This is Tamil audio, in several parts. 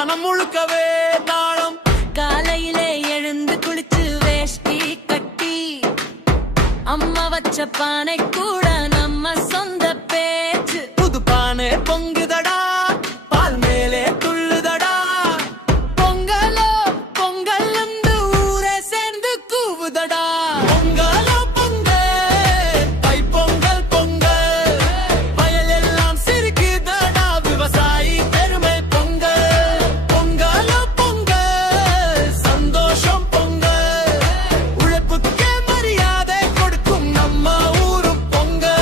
மனம் முழுக்கவே தாளம். காலையிலே எழுந்து குளிச்சு வேஷ்டி கட்டி அம்மா வச்ச பானை கூட நம்ம சொந்த பேச்சு. புது பானை பொங்குதடா, பால் மேலே துள்ளுதடா. பொங்கலோ பொங்கல் ஊரே சேர்ந்து கூவுதடா. பொங்கலோ பொங்கல், தை பொங்கல் பொங்கல். வயல் எல்லாம் சிரிக்குதடா, விவசாயி பெருமை பொங்கல். பொங்கலோ பொங்கல், சந்தோஷம் பொங்கல். உழைப்புக்கே மரியாதை கொடுக்கும் நம்ம ஊரு பொங்கல்.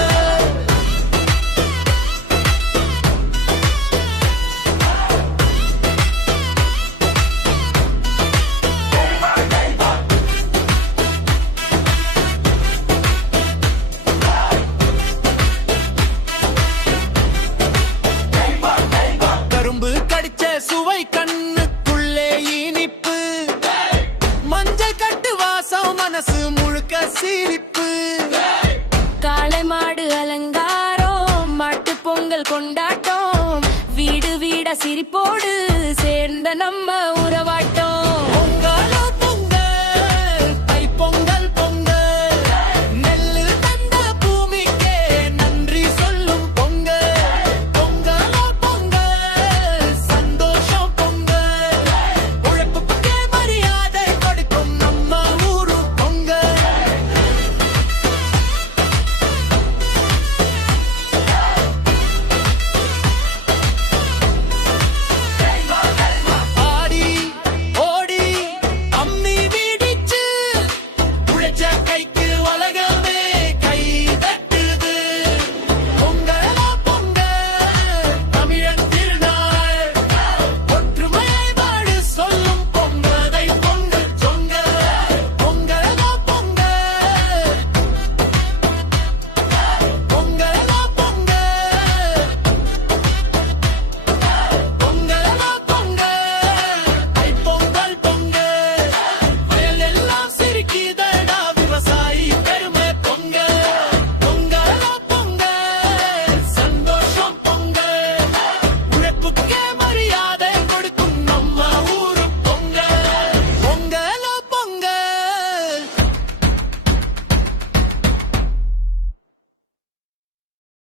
கரும்பு கடிச்ச சுவை கண்ணுக்குள்ளே இனிப்பு. மஞ்சள் கட்டு வாசம் மனசு முழுக்க சிரிப்பு. காளை மாடு அலங்காரம், மாட்டு பொங்கல் கொண்டாட்டம். வீடு வீட சிரிப்போடு சேர்ந்த நம்ம உறவாட்டம்.